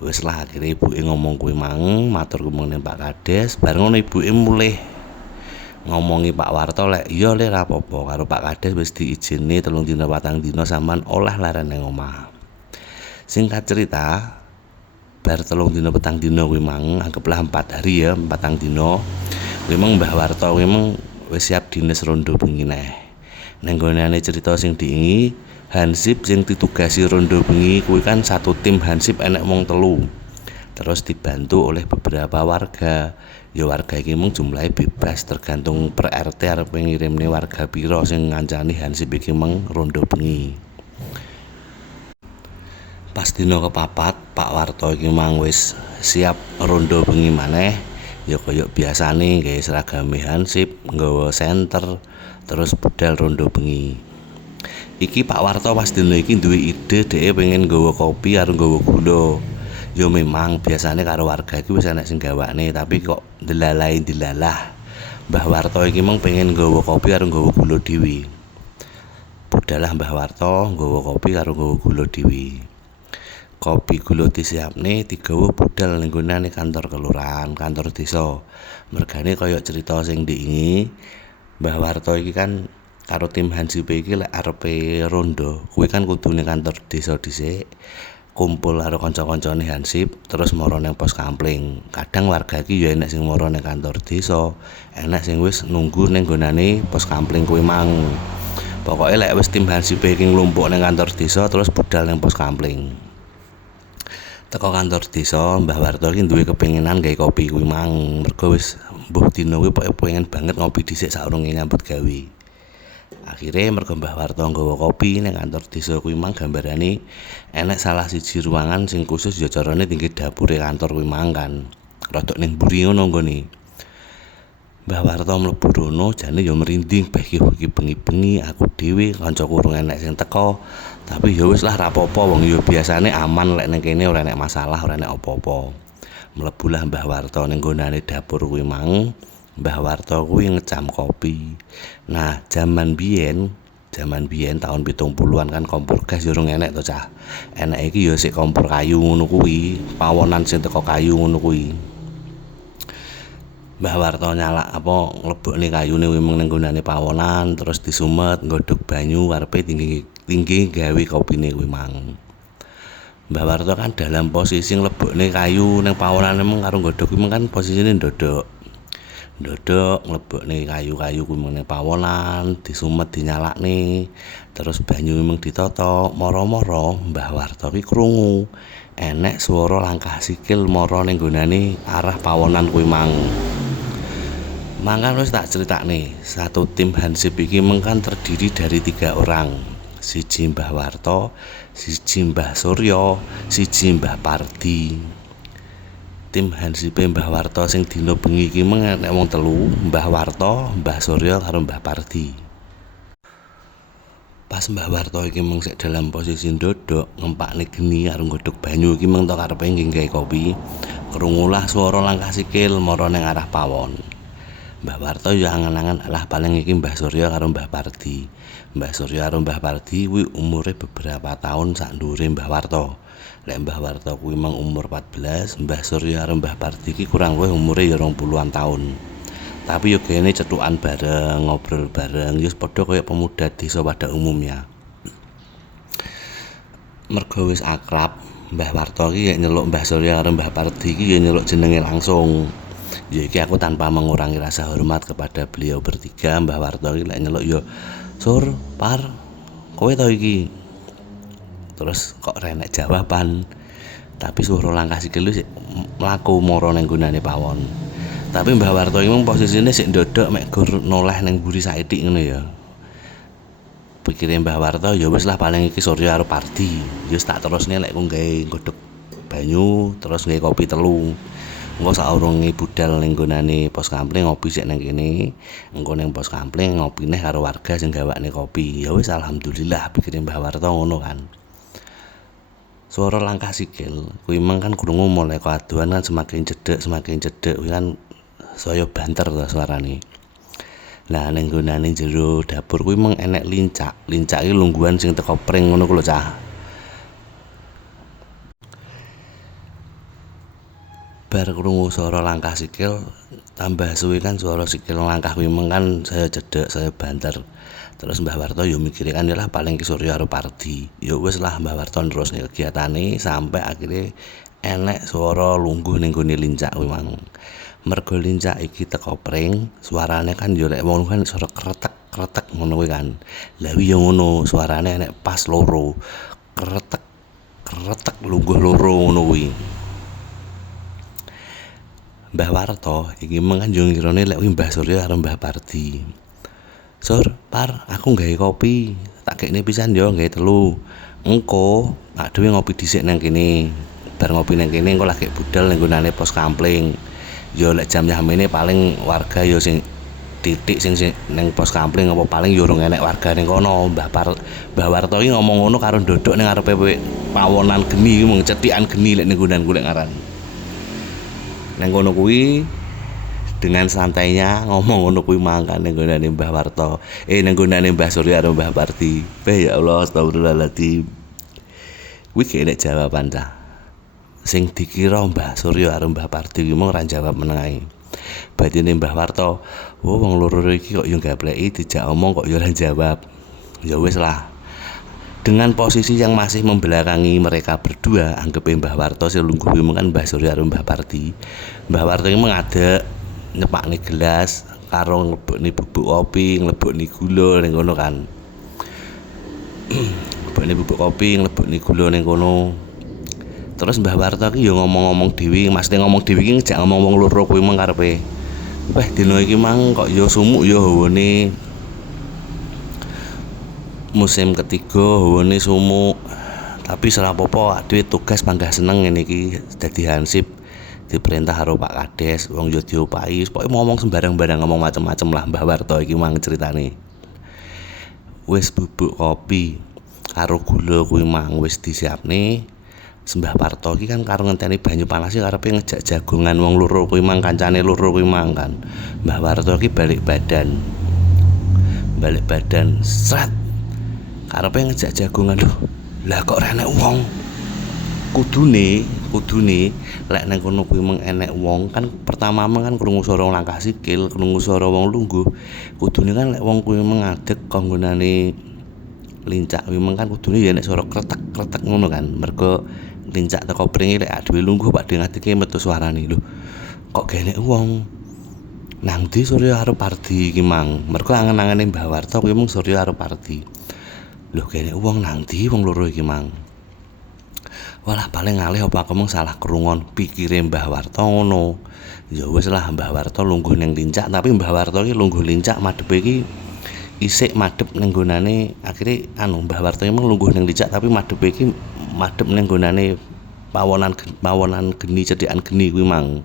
Wis lah akhire ibuke ngomong kuwi mang, matur nuwun ning Pak Kades, bareng ngono ibuke mulih ngomongi Pak Warto lek iya le ra apa-apa karo Pak Kades wis diijini 3 dina 4 dina sampean olah leren ning omah. Singkat cerita, bar 3 dina 4 dina kuwi mang, anggaplah 4 hari ya, 4 dina. Kuwi mang Mbah Warto kuwi mang wis siap dinas rondo bengi neh. Ning nggonane cerita sing diingi Hansip sing ditugasi rondo bengi kuwi kan satu tim Hansip enek wong 3. Terus dibantu oleh beberapa warga. Ya warga iki mung jumlahe bebas tergantung per RT arep ngirimne warga pira sing ngancani Hansip iki mung rondo bengi. Pas dina kepapat Pak Warto iki mang wis siap rondo bengi maneh. Ya kaya biasane gawe seragame Hansip, nggawa senter, terus budal rondo bengi. Iki Pak Warto pas dina iki duwe ide dhek pengen nggawa kopi karo nggawa gula. Ya memang biasane karo warga iki wis enek sing gawane, tapi kok dilalah. Mbah Warto iki mung pengen nggawa kopi karo nggawa gula dhewe. Budalah Mbah Warto nggawa kopi karo nggawa gula dhewe. Kopi gula disiapne digawa budal ning nggonane kantor kelurahan, kantor desa. Mergane kaya cerita sing diingi Mbah Warto iki kan karo tim Hansip iki lek arepe rondo kuwi kan kudu ning kantor desa dhisik kumpul karo kanca-kancane Hansip terus mara ning pos kampling. Kadang warga iki ya enek sing mara ning kantor desa, enek sing wis nunggu ning nggonane pos kampling kuwi mang. Pokoke lek wis tim Hansip iki nglumpuk ning kantor desa terus budal ning pos kampling. Teko kantor desa Mbah Warto iki duwe kepengenan gawe kopi kuwi mang. Mergo wis mbuh dina kuwi pengen banget ngopi dhisik saurunge nyambut gawe. Akhire mergo Mbah Warto nggawa kopi ning kantor desa kuwi mang gambarane enek salah siji ruangan sing khusus ya carane tinggi dapure kantor kuwi mang kan. Rodok ning mburi ngono nggone. Mbah Warto mlebu rono jane ya merinding beh iki bengi-bengi aku dhewe kancaku urung enek sing teko. Tapi ya wis lah ra apa-apa wong ya biasane aman lek ning kene ora enek masalah, ora enek apa-apa. Mlebulah Mbah Warto ning nggonane dapur kuwi mang. Mbah Warto kuwi ngecam kopi. Nah, zaman biyen tahun 70-an kan kompor gas ya urung enek to cah. Enek iki ya sik kompor kayu ngono kuwi, pawonan sing teko kayu ngono kuwi. Mbah Warto nyalak nglebokne kayune kuwi ning nggonane pawonan terus disumet nggodhog banyu arepe tinggi gawe kopine kuwi mang. Mbah Warto kan dalam posisi nglebokne kayu ning pawonane mung karo nggodhog kuwi kan posisine ndodok nglebokne kayu-kayu kuwi ning pawonan, disumet dinyalakne, terus banyu mung ditotok, mara-mara Mbah Warto ki krungu enek swara langkah sikil mara ning nggonane arah pawonan kuwi mang. Mangkan wis tak critakne, satu tim Hansip iki mung kan terdiri dari 3 orang. Siji Mbah Warto, siji Mbah Suryo, siji Mbah Pardi. Tim Hansipe Mbah Warto sing dina bengi iki mung enek wong 3, Mbah Warto, Mbah Suryo karo Mbah Pardi. Pas Mbah Warto iki mung sik dalam posisi ndodok ngempakne geni karo nggodhog banyu iki mung tok karepe nggawe kopi, krungulah swara langkah sikil mara ning arah pawon. Mbah Warto ya angen-angen alah paling iki Mbah Suryo karo Mbah Pardi. Mbah Suryo karo Mbah Pardi kuwi umure beberapa tahun sak ndure Mbah Warto. Lek Mbah Warto kuwi mang umur 14, Mbah Suryo karo Mbah Pardi ki kurang luwih umure ya 20-an tahun. Tapi yo gene cethukan bareng, ngobrol bareng, yo padha kaya pemuda desa pada umumnya. Mergo wis akrab, Mbah Warto ki nyeluk Mbah Suryo karo Mbah Pardi ki ya nyeluk jenenge langsung. Ya iki aku tanpa mengurangi rasa hormat kepada beliau bertiga. Mbah Warto iki lek nyeluk ya Sur, Par, kowe to iki. Terus kok renek jawaban. Tapi suara langkah sikil sik mlaku mara ning nggonane pawon. Tapi Mbah Warto iki mung posisine sik ndodok mek gur noleh ning mburi saithik ngono ya. Pikire Mbah Warto ya wis lah paling iki Suryo karo Pardi. Ya wis tak terusne lek ku gawe nggodhog banyu terus gawe kopi 3. Engko saurunge budal ning nggonane pos kampling ngopi sik nang kene. Engko ning pos kampling ngopi neh karo warga sing gawakne kopi. Ya wis alhamdulillah pikire Mbah Warto ngono kan. Suara langkah sikil kuwi mang kan krungu mulai kaduan kan semakin cedhek kuwi kan saya banter to suarane. Lah ning nggonane jero dapur kuwi mang enek lincak. Lincak iki lungguhan sing teko pring ngono ku lho cah. bar krungu swara langkah sikil, tambah suwe kan swara sikil langkah kuwi kan saya cedek, saya banter. Terus Mbah Warto yo mikire kan lah paling Ki Surya karo Pardi. Ya wis lah Mbah Warto nerusne kegiatane sampai akhirnya enek swara lungguh ning gone lincak kuwi mang. Mergo lincak iki teko pring, suarane kan yo lek wong kan swara kretek ngono kuwi kan. Lah wi yo ngono, suarane enek pas loro. Kretek lungguh loro ngono kuwi. Mbah Warto iki mengan yo ngirane lek kuwi Mbah Surya karo Mbah Pardi. Sur, Par, aku nggawe kopi. Tak gekne pisan yo nggawe 3. Engko tak dhewe ngopi dhisik nang kene. Bar ngopi nang kene engko lagi budal nang nggonane pos kampling. Yo lek jam nyamene paling warga yo sing titik sing ning pos kampling apa paling yo urung enek warga ning kono. Mbah Warto iki ngomong ngono karo ndodok ning ngarepe pawonan geni mung cethikan geni lek ning nggonanku lek ngaran. Nang kono kuwi dengan santainya ngomong ngono kuwi mangkan ning nggonane Mbah Warto. Ning nggonane Mbah Surya karo Mbah Pardi. Ya Allah, astagfirullahaladzim. Kuwi kene jawaban ta. Sing dikira Mbah Surya karo Mbah Pardi kuwi mung ora jawab meneng ae. Batine Mbah Warto, "Oh, wong loro iki kok yo gapleki dijak omong kok yo ora jawab." Ya wis lah. Dengan posisi yang masih membelakangi mereka berdua, anggape Mbah Warto sing lungguh kuwi kan Mbah Surya karo Mbah Pardi. Mbah Warto iki mengadek nyepakne gelas karo nglebokne bubuk kopi, nglebokne gula ning kono kan. Nglebokne bubuk kopi, nglebokne gula ning kono. Terus Mbah Warto iki yo ngomong-ngomong dhewe, maksudnya ngomong dhewe iki jak ngomong wong loro kuwi mung karepe. Wah, dina iki mang kok yo sumuk yo hawane. Musim ketiga hawane sumuk. Tapi ora apa-apa, dhewe tugas panggah seneng ngene iki dadi hansip. Diperintah karo Pak Kades, wong yo diopahi, pokoke ngomong sembarang-barang ngomong macem-macem lah Mbah Warto iki mang ceritane. Wis bubuk kopi karo gula kuwi mang wis disiapne. Mbah Warto iki kan karo ngenteni banyu panas iki karepe ngejak jagongan wong loro kuwi mang kancane loro kuwi mang kan. Mbah Warto iki balik badan. Sret. Karepe ngejak jagongan lho. Lah kok ora enek wong. Kudune lek nang kono kuwi mung enek wong kan pertama kan krungu swara langkah sikil, krungu swara wong lungguh. Kudune kan lek wong kuwi mengadeg kanggonane lincak kuwi mung kan kudune ya enek swara kretek ngono kan. Mergo lincak teko pringe lek dhewe lungguh Pak dhewe ngadege metu suarane lho. Kok gak enek wong. Nang ndi Surya karo Pardi iki mang. Mergo angen-angene Mbah Warto kuwi mung Surya karo Pardi. Lho gak enek wong nang ndi wong loro iki mang. Walah paling ngalih apa aku mung salah krungon pikire Mbah Warto ngono. Ya wis lah Mbah Warto lungguh ning lincak tapi Mbah Warto iki lungguh lincak madhepe iki isik madhep ning nggonane akhire Mbah Warto iki mung lungguh ning lincak tapi madhepe iki madhep ning nggonane pawonan geni cedhikan geni kuwi mang.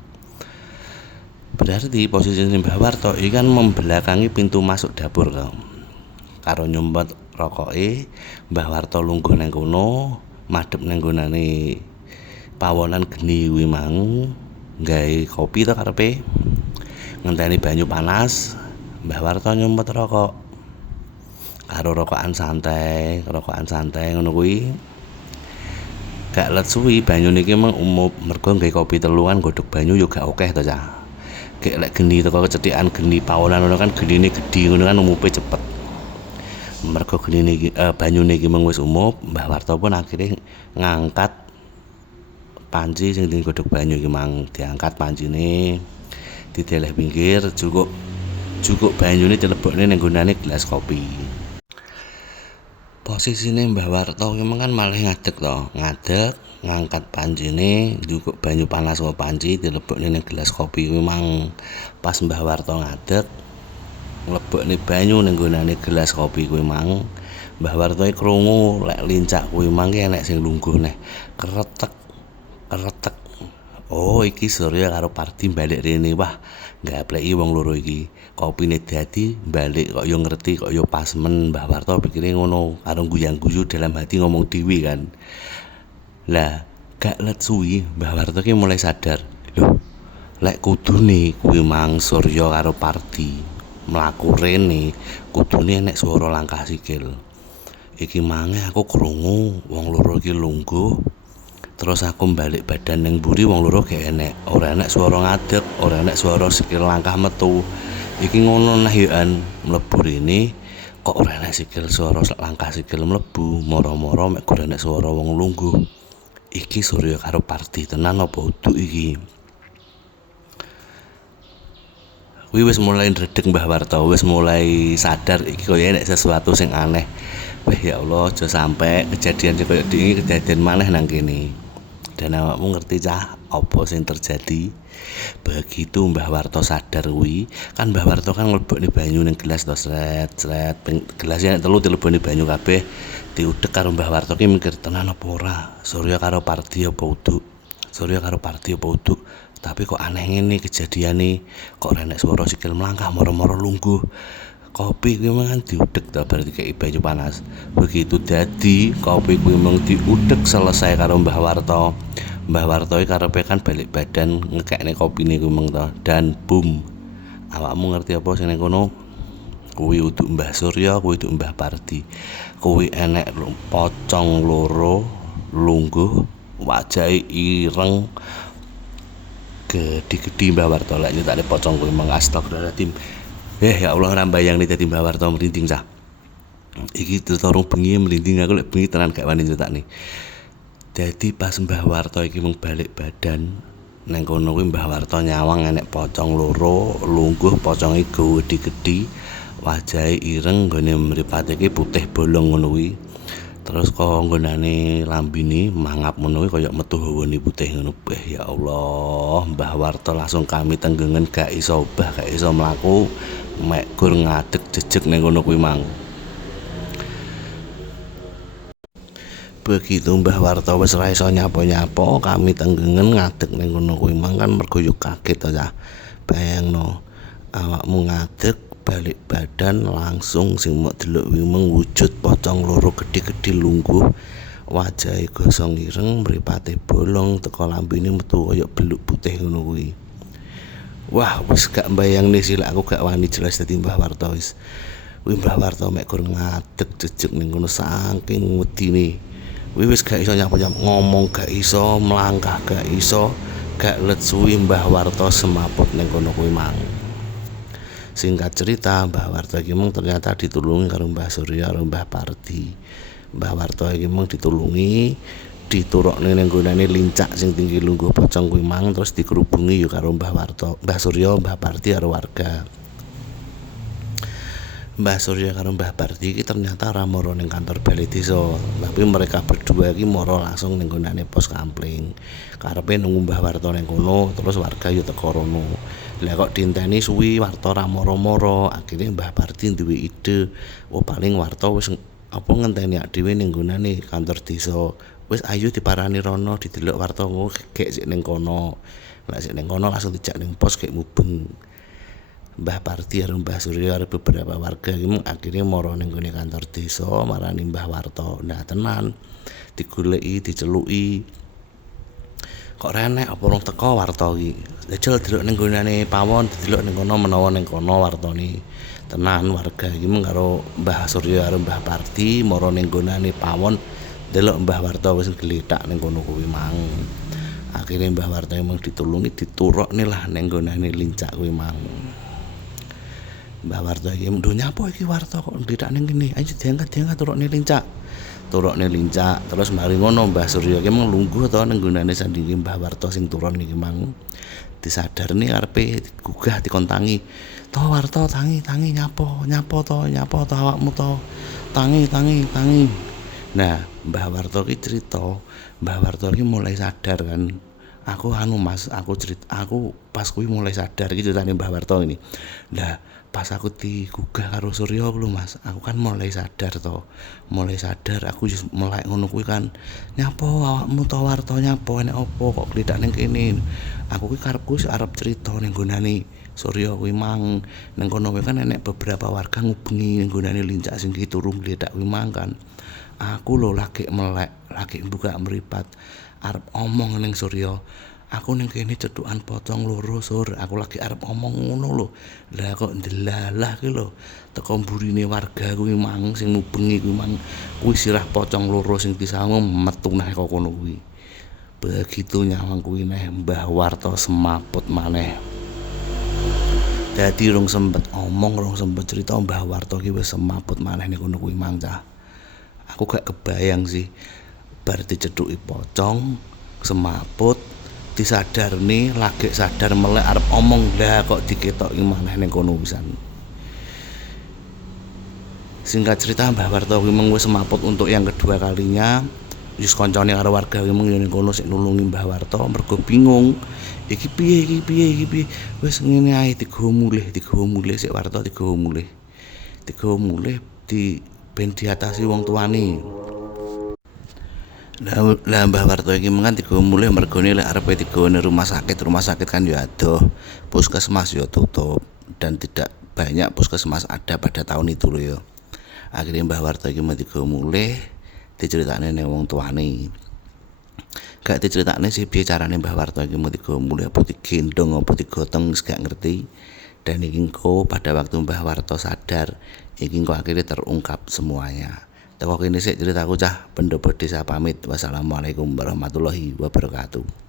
Berarti posisi Mbah Warto iki kan membelakangi pintu masuk dapur to. Karo nyumpet rokoke Mbah Warto lungguh nang kono madhep nang nggonane pawonan geni kuwi mang gawe kopi to karepe ngenteni banyu panas. Mbah Warto nyumpet rokok karo rokokan santai ngono kuwi. Gak let suwi banyune iki mung umum mergo gawe kopi 3 kan godhog banyu yo gak akeh to cah. Gek lek geni teko kecethikan geni pawonan ngono kan genine gedhi ngono kan umupe cepet. Mergo genine iki banyune iki mung wis umup, Mbah Warto pun akhire ngangkat panci sing ding godhog banyu iki mang diangkat pancine dideleh pinggir cukup banyune dilebokne ning nggonane gelas kopi. Posisine Mbah Warto ki kan malih ngadeg ngangkat pancine cukup banyu panas saka panci dilebokne ning gelas kopi kuwi mang. Pas Mbah Warto ngadeg nglebokne banyu ning nggonane gelas kopi kuwi mang. Mbah Warto krungu lek lincak kuwi mang enek sing lungguh neh kretek. Oh, iki Surya karo Pardi balik rene. Wah, gapleki wong loro iki. Kopine dadi balik kok yo ngerti kok yo pas men. Mbah Warto pikire ngono karo guyang-guyu dalam hati ngomong dhewe kan. Lah, gak let suwi Mbah Warto ki mulai sadar. Lho, lek kudune kuwi mang Surya karo Pardi mlaku rene, kudune enek swara langkah sikil. Iki mange aku krungu wong loro iki lungguh Terus aku balik badan ning mburi wong loro gak enek, ora enek swara ngadeg, ora enek swara sikil langkah metu. Iki ngono nah yo an mlebu rene kok ora enek sikil swara langkah sikil mlebu, moro-moro mek ora enek swara wong lungguh. Iki Surya karo Parti tenan apa uduk iki? Kuwi wis mulai ndredeg Mbah Warta, wis mulai sadar iki koyo enek sesuatu sing aneh. Wah ya Allah, aja sampe kejadian koyo iki kejadian maneh nang kene. Dan awakmu ngerti cah apa sing terjadi? Begitu Mbah Warta sadar kuwi, kan Mbah Warta kan nglebokne banyu ning gelas to sret, gelasnya telu dileboni banyu kabeh. Diudhek karo Mbah Warta ki mikir tenan apa ora? Surya karo Parti apa uduk? Surya karo Parti apa uduk? Tapi kok aneh ngene kejadiane, kok ora enek swara sikil melangkah moro-moro lungguh. Kopi kuwi memang diudhek to berarti kayak banyu panas. Begitu dadi kopi kuwi memang diudhek selesai karo Mbah Warta. Mbah Warta iki karepe kan balik badan ngekekne kopine kuwi memang to dan boom. Awakmu ngerti apa sing ning kono? Kuwi uduk Mbah Surya, kuwi uduk Mbah Parti. Kuwi enek pocong loro lungguh, wajahe ireng. Gede-gede Mbah Warta lek nyetakne pocong kuwi memang astagfirullahaladzim. Ya Allah ora mbayangni dadi Mbah Warta merinding cah. Iki terus bengi merinding aku lek bengi tenan gak wani nyetakne. Dadi pas Mbah Warta iki mung balik badan nang kono kuwi Mbah Warta nyawang enek pocong loro lungguh, poconge gedhe-gedhe, wajahe ireng, nggone mripate iki putih bolong ngono kuwi. Terus kok nggonane lambine mangap ngono kuwi kaya metu hawane putih ngono. Ya Allah, Mbah Warta langsung kami tenggengen gak iso obah, gak iso mlaku. Mek gur ngadeg jejeg ning kono kuwi mang. Begitu Mbah Warta wis ora iso nyapa-nyapa, kami tenggengen ngadeg ning kono kuwi mang kan mergo yo kaget to ya. Bayangno, awakmu ngadeg balik badan langsung sing mok delok kuwi wujud pocong loro gedhe-gedhe lungguh, wajahe gosong ireng, mripate bolong, teko lambene metu kaya beluk putih ngono kuwi. Wah, wis gak mbayangne sih lek aku gak wani jelas dadi Mbah Warta wis. Kuwi Mbah Warta mek gur ngadeg jejeg ning kono saking wedine. Kuwi wis gak iso nyapa-nyapa, ngomong gak iso, mlangkah gak iso, gak let suwi Mbah Warta semaput ning kono kuwi mang. Singkat cerita, Mbah Warta iki mung ternyata ditulungi karo Mbah Surya karo Mbah Parti. Mbah Warta iki mung ditulungi, diturokne ning nggonane lincak sing tinggi lungguh pocong kuwi mang terus dikerubungi ya karo Mbah Warta, Mbah Surya, Mbah Parti karo warga. Mbah Surya karo Mbah Parti iki ternyata ora mara ning kantor balai desa, tapi mereka berdua iki mara langsung ning nggonane pos kampling. Karepe nunggu Mbah Warta ning kono, terus warga yo teko rono. Lah kok dienteni suwi Warta ora mara-mara, akhire Mbah Parti duwe ide, oh paling Warta wis apa ngenteni dhewe ning nggonane kantor desa. Wis ayo diparani rono didelok Warta gek sik ning kono. Lah sik ning kono langsung dijak ning pos gek mubeng. Mbah Parti karo Mbah Surya karo beberapa warga iki akhirnya mara ning gone kantor desa marani Mbah Warta. Nah tenan digoleki, diceluki. Kok renek apa urung teko Warta iki. Jajal delok ning gonane pawon, didelok ning kono menawa ning kono Wartane. Tenan warga iki mung karo Mbah Surya karo Mbah Parti mara ning gonane pawon delok Mbah Warta wis gletak ning kono kuwi mang. Akhire Mbah Warta emang ditulungi diturokne lah ning gonane lincak kuwi mang. Mbah Warta iki mung nyapa iki Warta kok gletak ning kene. Ayo diangkat turokne lincak. Turokne lincak terus mari ngono Mbah Surya iki mung lungguh to ning gonane sandinge Mbah Warta sing turun iki mang. Disadarne karepe digugah dikontangi. To Warta tangi nyapo to awakmu to. Tangi. Nah, Mbah Warta ki cerita, Mbah Warta ki mulai sadar kan. Aku Mas, aku pas kuwi mulai sadar iki ceritane Mbah Warta ini. Lah, pas aku digugah karo Surya lho Mas, aku kan mulai sadar to. Mulai sadar aku wis melek ngono kuwi kan. Nyapo awakmu to Warta nyapo enek opo kok gledak ning kene. Aku ki karepku wis arep crita ning nggonane Surya kuwi mang. Ning kono kan enek beberapa warga ngubengi ning nggonane lincak sing diturung gledak kuwi mang kan. Aku lho lagi melek, lagi buka mripat arep omong ning Surya. Aku ning kene cethukan pocong loro Sur, aku lagi arep omong ngono lho. Lah kok ndelalah ki lho teko mburine warga kuwi mang sing ngubengi kuwi mang kuwi sirah pocong loro sing disangu metu neh kok kono kuwi. Begitu nyawang kuwi neh Mbah Warta semaput maneh. Dadi rung sempet omong, rung sempet cerita Mbah Warta ki wis semaput maneh ning kono kuwi mang cah. Aku gak kebayang sih bar dicethuki pocong, semaput, disadarne lagi sadar melek arep omong lah kok diketoki maneh ning kono pisan. Singkat cerita Mbah Warta kuwi mung wis semaput untuk yang kedua kalinya. Wis koncone karo warga kuwi mung ning kono sik nulungi Mbah Warta mergo bingung. Iki piye. Wis ngene ae digawa mulih sik Warta digawa mulih. Digawa mulih di ben diatasi wong tuane. Lah Mbah Warta iki mengan digawa mulih mergone lek arepe digawane rumah sakit kan ya adoh. Puskesmas ya tutup dan tidak banyak puskesmas ada pada tahun itu loh ya. Akhirnya Mbah Warta iki mati digawa mulih diceritakne ning wong tuane. Gak diceritakne sih piye carane Mbah Warta iki mati digawa mulih apa digendong apa digotong wis gak ngerti. Dan iki engko pada waktu Mbah Warta sadar iki engko akhirnya terungkap semuanya. Teko kene sik ceritaku cah, Pendopo Desa pamit. Wassalamualaikum warahmatullahi wabarakatuh.